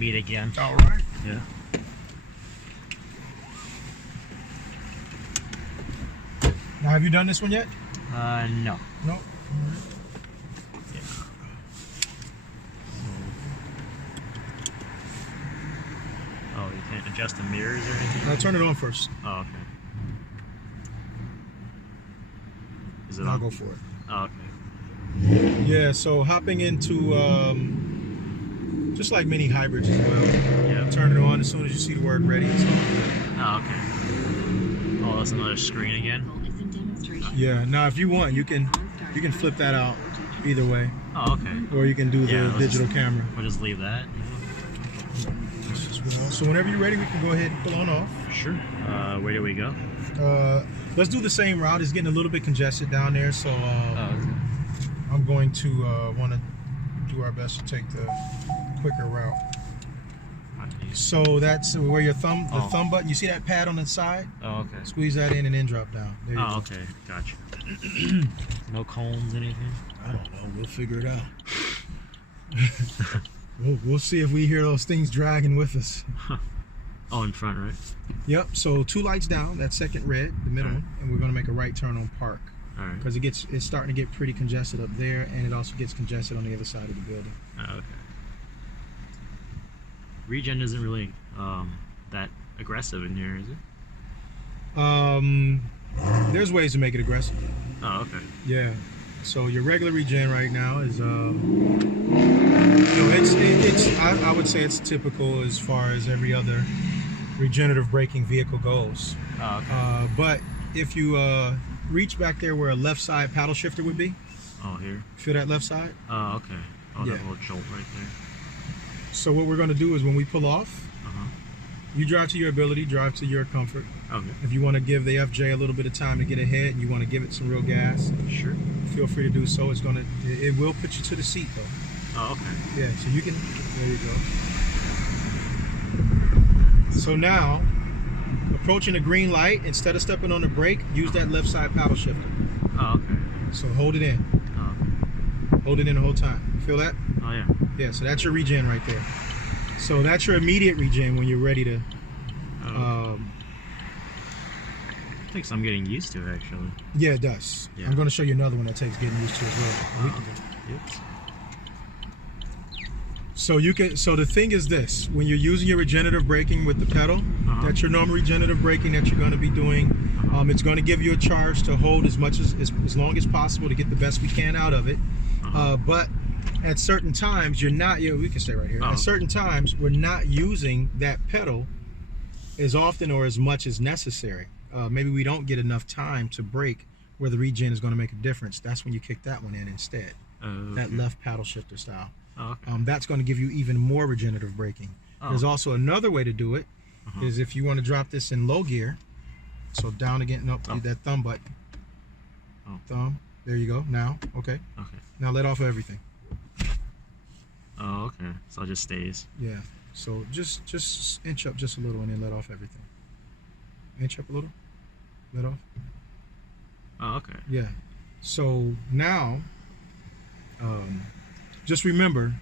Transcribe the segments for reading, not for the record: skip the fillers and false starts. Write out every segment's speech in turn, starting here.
meet again. All right. Yeah. Now, have you done this one yet? No. No. Yeah. Oh, you can't adjust the mirrors or anything? Now turn it on first. Oh, okay. Is it I'll on? go for it. Oh, okay. Yeah, so hopping into, just like mini hybrids as well. Yeah. Turn it on as soon as you see the word ready. It's all good. Oh, okay. Oh, that's another screen again? Yeah, now if you want, you can flip that out either way. Oh, okay. Or you can do the digital camera. We'll just leave that. So whenever you're ready, we can go ahead and pull on off. Sure. Where do we go? Let's do the same route. It's getting a little bit congested down there, so Okay. I'm going to want to do our best to take the quicker route. So that's where your thumb button, you see that pad on the side? Oh, okay. Squeeze that in and then drop down. There you go. Okay. Gotcha. No cones, anything? I don't know. We'll figure it out. we'll see if we hear those things dragging with us. Oh, in front, right? Yep. So 2 lights down, that second red, the middle one, and we're going to make a right turn on Park. All right. Because it's starting to get pretty congested up there, and it also gets congested on the other side of the building. Oh, okay. Regen isn't really that aggressive in here, is it? There's ways to make it aggressive. Oh, okay. Yeah. So your regular regen right now is I would say it's typical as far as every other regenerative braking vehicle goes. Oh, okay. But if you reach back there where a left side paddle shifter would be. Oh, here? Feel that left side? Oh, okay. Oh, Yeah. that little jolt right there. So what we're going to do is when we pull off, you drive to your ability, drive to your comfort. Okay. If you want to give the FJ a little bit of time to get ahead and you want to give it some real gas, Sure. feel free to do so. It will put you to the seat though. Oh, okay. Yeah, so you can, there you go. So now, approaching the green light, instead of stepping on the brake, use that left side paddle shifter. Oh, okay. So hold it in. Oh, Hold it in the whole time. You feel that? oh yeah. Yeah, so that's your regen right there. So that's your immediate regen when you're ready to, Oh, okay. I think I'm getting used to it, actually. yeah, it does. Yeah. I'm going to show you another one that takes getting used to as well. A week ago. Yep. So the thing is this, when you're using your regenerative braking with the pedal, that's your normal regenerative braking that you're going to be doing. It's going to give you a charge to hold as long as possible to get the best we can out of it. But at certain times, we can stay right here. At certain times, we're not using that pedal as often or as much as necessary. Maybe we don't get enough time to brake where the regen is going to make a difference. That's when you kick that one in instead. Okay. That left paddle shifter style. Oh, okay. That's going to give you even more regenerative braking. There's also another way to do it, is if you want to drop this in low gear. So down again, nope, that thumb button. Thumb, there you go, now, okay. Okay. Now let off of everything. Oh, okay. So it just stays. Yeah, so just inch up just a little and then let off everything. Inch up a little, let off. Oh, okay. Yeah, so now, just remember,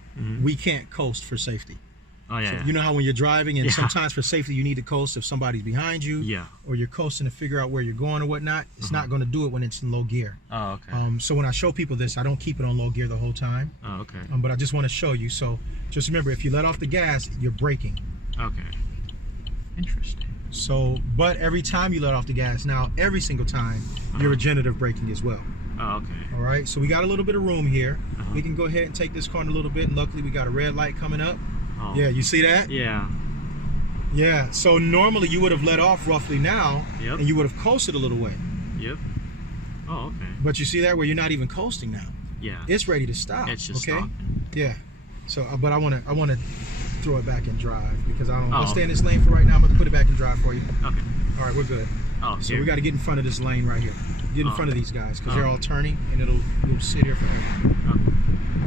we can't coast for safety. Oh, yeah. So you know how when you're driving and sometimes for safety you need to coast if somebody's behind you, Yeah. or you're coasting to figure out where you're going or whatnot, it's not going to do it when it's in low gear. Oh, okay. So when I show people this, I don't keep it on low gear the whole time. Oh, okay. But I just want to show you. So just remember, if you let off the gas, you're braking. Okay. Interesting. So, but every time you let off the gas, now every single time, you're regenerative braking as well. Oh, okay. All right. So we got a little bit of room here. We can go ahead and take this corner a little bit. And luckily, we got a red light coming up. Oh. Yeah, you see that? Yeah. Yeah. So normally you would have let off roughly now, Yep. and you would have coasted a little way. Yep. Oh, okay. But you see that where you're not even coasting now. Yeah. It's ready to stop. It's just okay. stopping. Yeah. So, but I want to throw it back in drive because I don't. Oh. Let's stay in this lane for right now. I'm gonna put it back in drive for you. Okay. All right, we're good. Oh, So here. we got to get in front of this lane right here. Get in front of these guys because they're all turning and it'll sit here forever. Okay.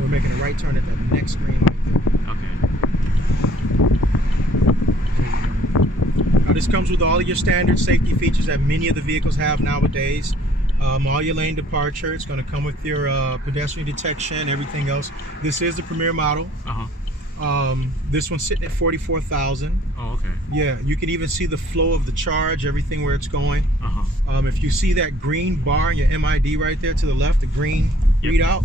We're making a right turn at that next green light there. Okay. Now this comes with all of your standard safety features that many of the vehicles have nowadays. All your lane departure. It's going to come with your pedestrian detection, everything else. This is the premier model. This one's sitting at 44,000. Oh, okay. Yeah, you can even see the flow of the charge, everything where it's going. Uh-huh. If you see that green bar in your MID right there to the left, the green readout,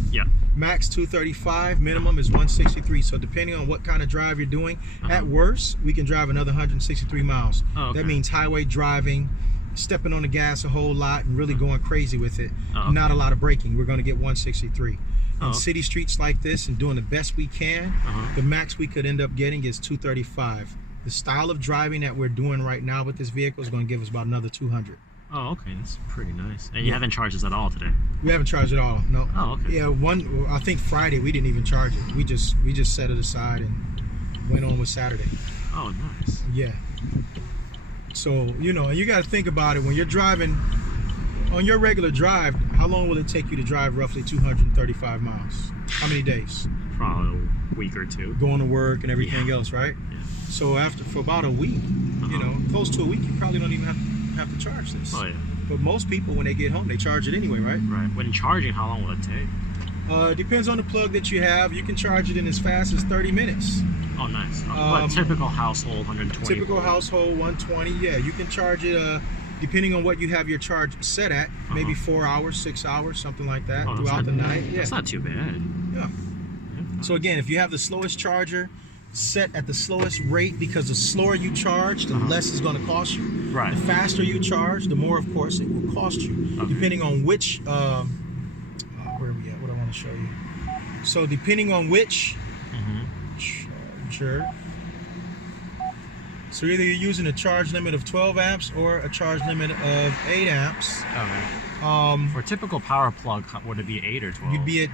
max 235, minimum is 163. So depending on what kind of drive you're doing, at worst, we can drive another 163 miles. Oh, okay. That means highway driving, stepping on the gas a whole lot and really going crazy with it. Oh, okay. Not a lot of braking. We're going to get 163. On okay. city streets like this and doing the best we can, the max we could end up getting is 235. The style of driving that we're doing right now with this vehicle is going to give us about another 200. Oh, okay, that's pretty nice. And you haven't charged this at all today? We haven't charged it all. No. Oh, okay. Yeah, I think Friday we didn't even charge it. We just set it aside and went on with Saturday. Oh, nice. Yeah. So, you know, and you got to think about it when you're driving on your regular drive. How long will it take you to drive roughly 235 miles? How many days? Probably a week or two. Going to work and everything else, right? Yeah. So for about a week, you know, close to a week, you probably don't even have to charge this. Oh, yeah. But most people, when they get home, they charge it anyway, right? Right. When charging, how long will it take? Depends on the plug that you have. You can charge it in as fast as 30 minutes. Oh, nice. But typical household, 120. Typical household, 120. Yeah, you can charge it, depending on what you have your charge set at, maybe 4 hours, 6 hours, something like that throughout the night. Yeah. That's not too bad. Yeah. So again, if you have the slowest charger set at the slowest rate, because the slower you charge, the less it's going to cost you. Right. The faster you charge, the more, of course, it will cost you. Okay. Depending on which, where are we at? What I want to show you. So depending on which charger, so either you're using a charge limit of 12 amps or a charge limit of 8 amps. Okay. For a typical power plug, would it be 8 or 12? You'd be at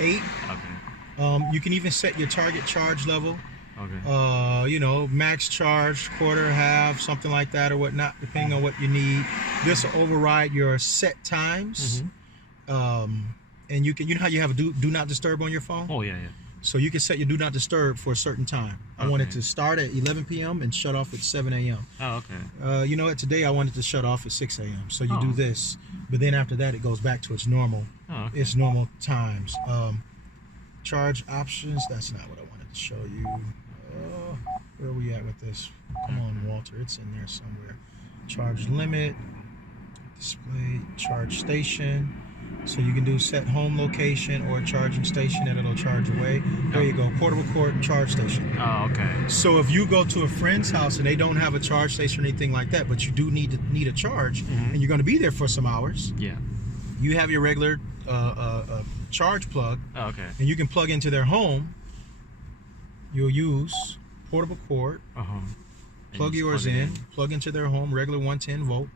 8. Okay. You can even set your target charge level. Okay. You know, max charge, quarter, half, something like that or whatnot, depending on what you need. This will override your set times. And you know how you have a do not disturb on your phone? Oh, yeah, yeah. So you can set your do not disturb for a certain time. I want it to start at 11 p.m. and shut off at 7 a.m. Oh, okay. You know what? Today I wanted to shut off at 6 a.m. So you do this, but then after that it goes back to its normal. Its normal times. Charge options. That's not what I wanted to show you. Where are we at with this? Come on, Walter. It's in there somewhere. Charge limit. Display. Charge station. So you can do set home location or charging station and it'll charge away. There you go. Portable cord charge station. Oh, okay. So if you go to a friend's house and they don't have a charge station or anything like that, but you do need a charge and you're going to be there for some hours. Yeah. You have your regular charge plug. Oh, okay. And you can plug into their home. You'll use portable cord. Plug yours in. Plug into their home, regular 110 volt.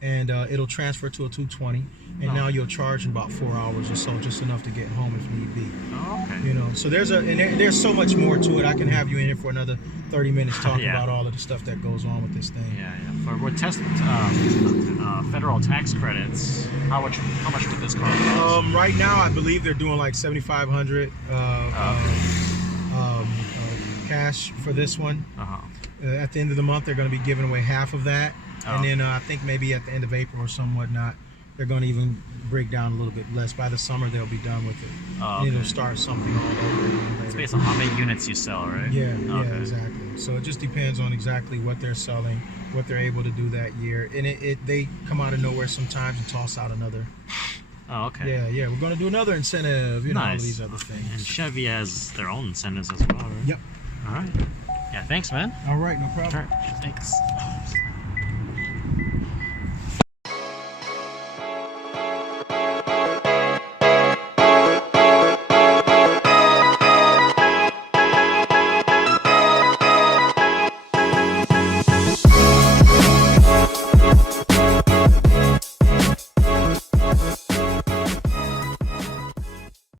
And it'll transfer to a 220, and now you'll charge in about 4 hours or so, just enough to get home if need be. Oh, okay. You know, so there's so much more to it. I can have you in here for another 30 minutes talking about all of the stuff that goes on with this thing. Yeah, yeah. For test federal tax credits, how much would this car cost? Right now, I believe they're doing like $7,500 cash for this one. At the end of the month, they're going to be giving away half of that. And then I think maybe at the end of April or some whatnot, they're going to even break down a little bit less. By the summer, they'll be done with it. And it'll start something all over again later. It's based on how many units you sell, right? Yeah, yeah, exactly. So it just depends on exactly what they're selling, what they're able to do that year. And they come out of nowhere sometimes and toss out another. Oh, okay. Yeah, yeah. We're going to do another incentive, you know, all of these other things. And Chevy has their own incentives as well, right? Yep. All right. Yeah, thanks, man. All right, no problem. All right, thanks.